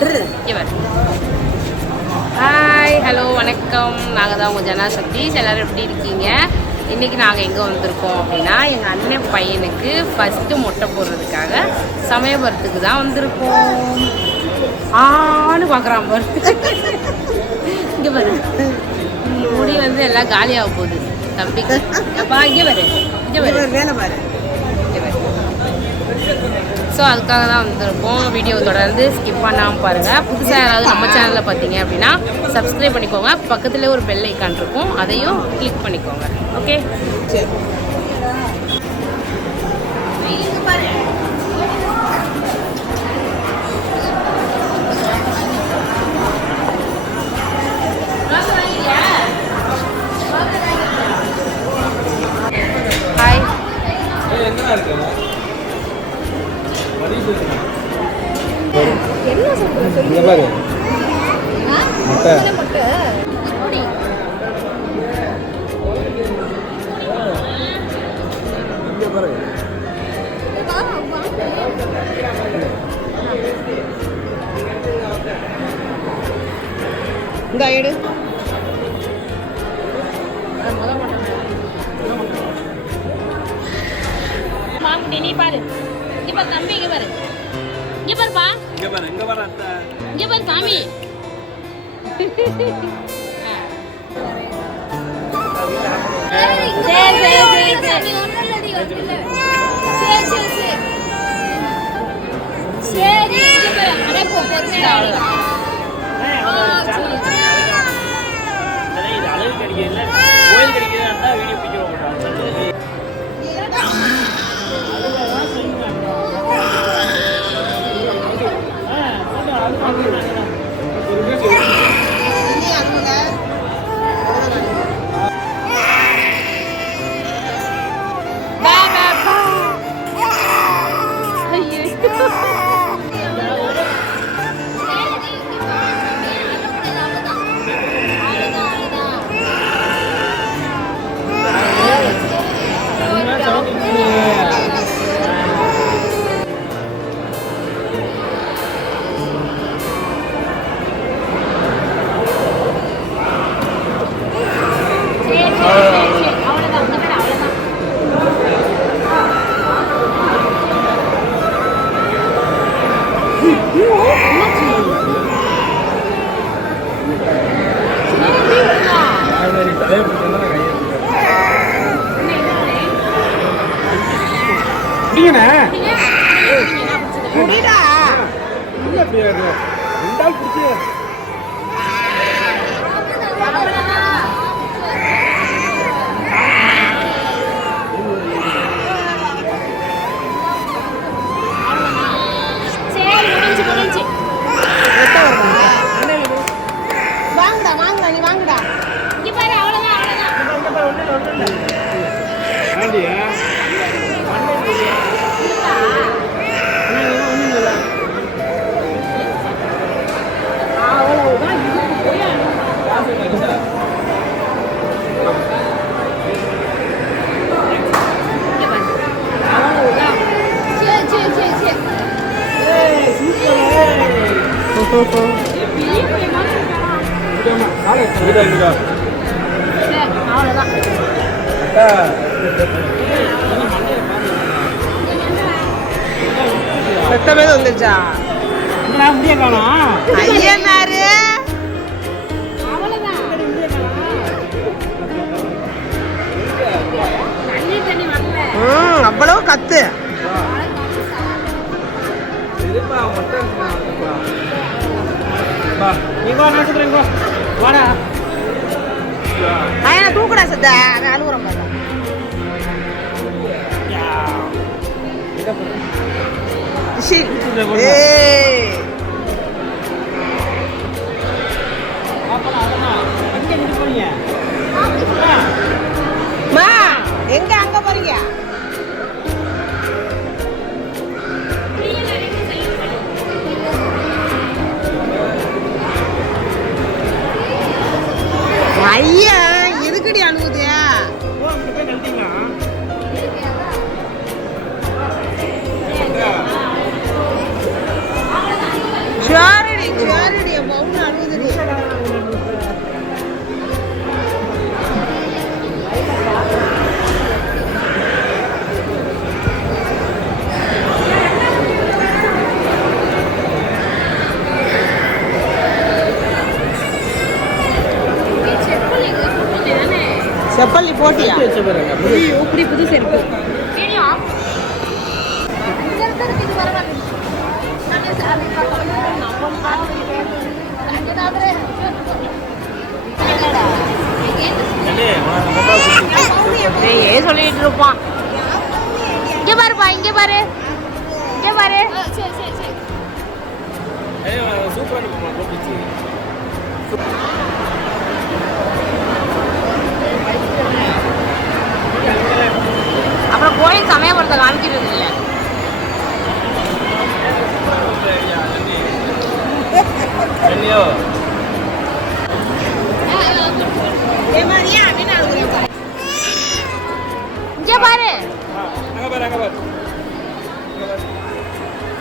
இவர். Hi hello வணக்கம். நாங்கள் தான் உங்கள் ஜனா சக்திஷ் எல்லோரும் எப்படி இருக்கீங்க? இன்றைக்கி நாங்கள் எங்கே வந்திருக்கோம் அப்படின்னா எங்கள் அண்ணன் பையனுக்கு ஃபஸ்ட்டு மொட்டை போடுறதுக்காக சமயபுரத்துக்கு தான் வந்திருக்கோம். ஆன்னு பார்க்குறான் பாரு. இங்கே பாரு. முடி வந்து எல்லாம் காலியாக போகுது. தம்பிக்கு அப்பா இங்கே பாரு. இங்கே பாரு. வேலை பாரு. ஸோ அதுக்காக தான் வந்திருக்கோம். வீடியோ தொடர்ந்து ஸ்கிப் பண்ணாமல் பாருங்கள் புதுசாக யாராவது நம்ம சேனலில் பார்த்தீங்க அப்படின்னா சப்ஸ்கிரைப் பண்ணிக்கோங்க. பக்கத்துலேயே ஒரு பெல் ஐக்கான் இருக்கும். அதையும் கிளிக் பண்ணிக்கோங்க. ஓகே சரி. பாரு முட்டை இந்த எடு நீ பாரு. இப்ப பாரு பாரு. இங்கே பாருப்பா. இங்க பாரு இங்க பாரு அத்தை. இங்கே பாரு சாமி. சரி சரி சரி சரி. சரி இங்கே பாரு அடே போ பொறுமையா இது அழகு கிடைக்கிறதுல இல்ல அப்படியே இருக்கு ரெண்டு ஆள் பிடிச்சி. வாங்கடா வாங்கடா நீ வாங்கடா இங்கே பாரு அவ்வளோதான் அவ்வளோதான் சத்தமே வந்துச்சா முடிய காணும் ஐயனாரு அவ்வளவு கத்து நீ வா நான் வாடா. ஐயா தூக்குடா சத்த. அவன் அழுகுறான் பாரு. ஏய். மா எங்க அங்க போறீங்க? செப்பல்லி போட்டியா? இப்படி புது செருப்பு சொல்லிட்டு இருப்பான்? இங்க பாருப்பா இங்க பாரு. இங்க பாரு. ஏய் சூப்பரா